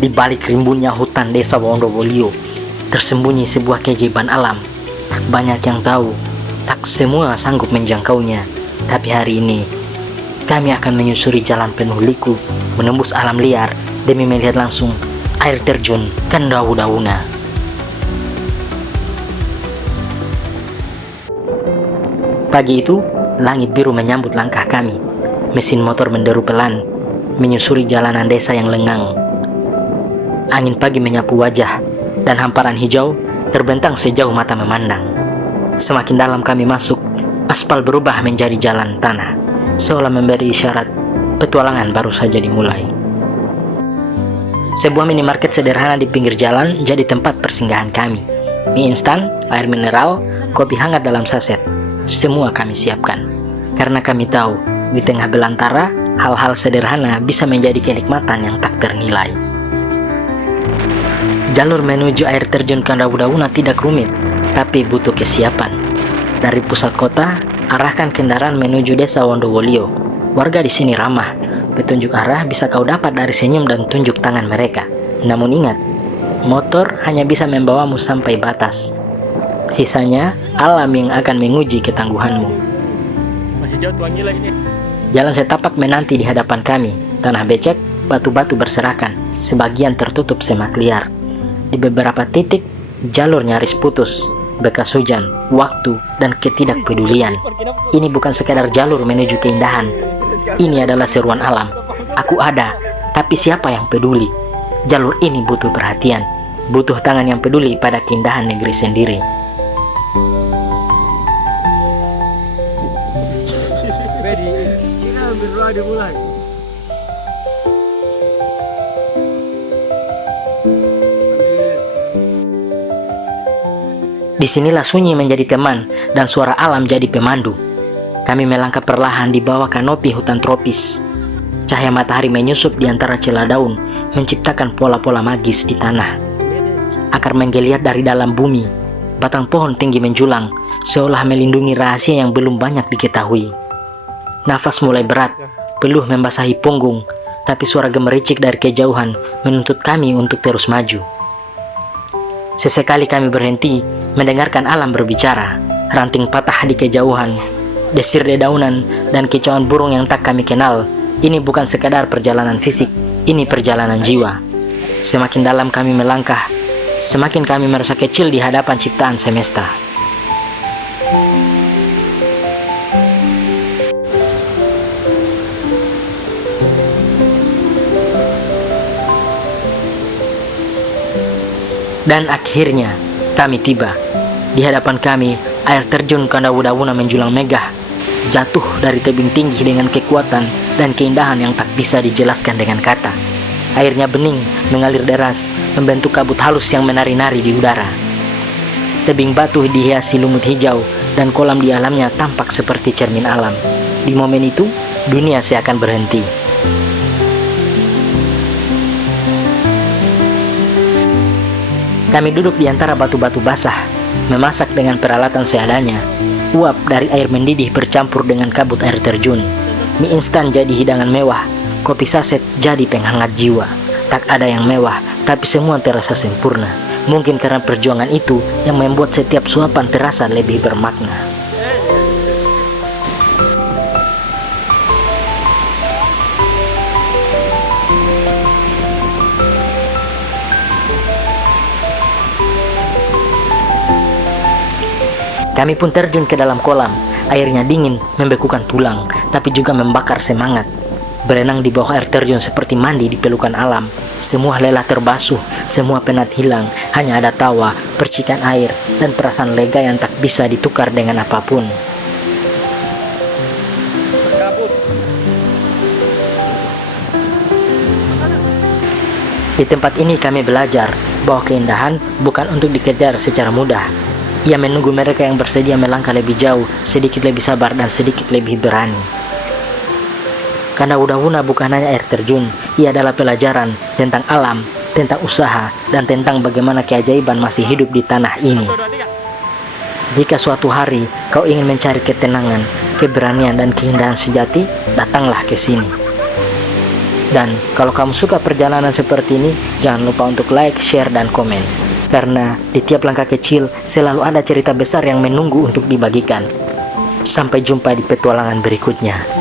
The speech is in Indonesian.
Di balik rimbunnya hutan desa Wondowolia, tersembunyi sebuah keajaiban alam. Tak banyak yang tahu, tak semua sanggup menjangkaunya. Tapi hari ini, kami akan menyusuri jalan penuh liku, menembus alam liar demi melihat langsung air terjun Kandawudawuna. Pagi itu, langit biru menyambut langkah kami. Mesin motor menderu pelan, menyusuri jalanan desa yang lengang. Angin pagi menyapu wajah, dan hamparan hijau terbentang sejauh mata memandang. Semakin dalam kami masuk, aspal berubah menjadi jalan tanah, seolah memberi isyarat petualangan baru saja dimulai. Sebuah minimarket sederhana di pinggir jalan jadi tempat persinggahan kami. Mie instan, air mineral, kopi hangat dalam saset, semua kami siapkan. Karena kami tahu, di tengah belantara, hal-hal sederhana bisa menjadi kenikmatan yang tak ternilai. Jalur menuju air terjun Kandawudawuna tidak rumit, tapi butuh kesiapan. Dari pusat kota, arahkan kendaraan menuju desa Wondowolia. Warga di sini ramah. Petunjuk arah bisa kau dapat dari senyum dan tunjuk tangan mereka. Namun ingat, motor hanya bisa membawamu sampai batas. Sisanya, alam yang akan menguji ketangguhanmu. Masih jauh tuan gila ini. Jalan setapak menanti di hadapan kami. Tanah becek, batu-batu berserakan. Sebagian tertutup semak liar. Di beberapa titik, jalur nyaris putus. Bekas hujan, waktu, dan ketidakpedulian. Ini bukan sekadar jalur menuju keindahan. Ini adalah seruan alam. Aku ada, tapi siapa yang peduli? Jalur ini butuh perhatian. Butuh tangan yang peduli pada keindahan negeri sendiri. Disinilah sunyi menjadi teman dan suara alam jadi pemandu. Kami melangkah perlahan di bawah kanopi hutan tropis. Cahaya matahari menyusup di antara celah daun, menciptakan pola-pola magis di tanah. Akar menggeliat dari dalam bumi, batang pohon tinggi menjulang, seolah melindungi rahasia yang belum banyak diketahui. Nafas mulai berat, peluh membasahi punggung, tapi suara gemericik dari kejauhan menuntut kami untuk terus maju. Sesekali kami berhenti, mendengarkan alam berbicara. Ranting patah di kejauhan, desir dedaunan, dan kicauan burung yang tak kami kenal. Ini bukan sekadar perjalanan fisik, ini perjalanan jiwa. Semakin dalam kami melangkah, semakin kami merasa kecil di hadapan ciptaan semesta. Dan akhirnya, kami tiba. Di hadapan kami, air terjun Kandawudawuna menjulang megah, jatuh dari tebing tinggi dengan kekuatan dan keindahan yang tak bisa dijelaskan dengan kata. Airnya bening, mengalir deras, membentuk kabut halus yang menari-nari di udara. Tebing batu dihiasi lumut hijau, dan kolam di alamnya tampak seperti cermin alam. Di momen itu, dunia seakan berhenti. Kami duduk di antara batu-batu basah, memasak dengan peralatan seadanya. Uap dari air mendidih bercampur dengan kabut air terjun. Mie instan jadi hidangan mewah, kopi saset jadi penghangat jiwa. Tak ada yang mewah, tapi semua terasa sempurna. Mungkin karena perjuangan itu yang membuat setiap suapan terasa lebih bermakna. Kami pun terjun ke dalam kolam. Airnya dingin, membekukan tulang, tapi juga membakar semangat. Berenang di bawah air terjun seperti mandi di pelukan alam. Semua lelah terbasuh, semua penat hilang. Hanya ada tawa, percikan air, dan perasaan lega yang tak bisa ditukar dengan apapun. Di tempat ini kami belajar bahwa keindahan bukan untuk dikejar secara mudah. Ia menunggu mereka yang bersedia melangkah lebih jauh, sedikit lebih sabar dan sedikit lebih berani. Kandawudawuna bukan hanya air terjun, ia adalah pelajaran tentang alam, tentang usaha, dan tentang bagaimana keajaiban masih hidup di tanah ini. Jika suatu hari kau ingin mencari ketenangan, keberanian, dan keindahan sejati, datanglah ke sini. Dan kalau kamu suka perjalanan seperti ini, jangan lupa untuk like, share, dan komen. Karena di tiap langkah kecil selalu ada cerita besar yang menunggu untuk dibagikan. Sampai jumpa di petualangan berikutnya.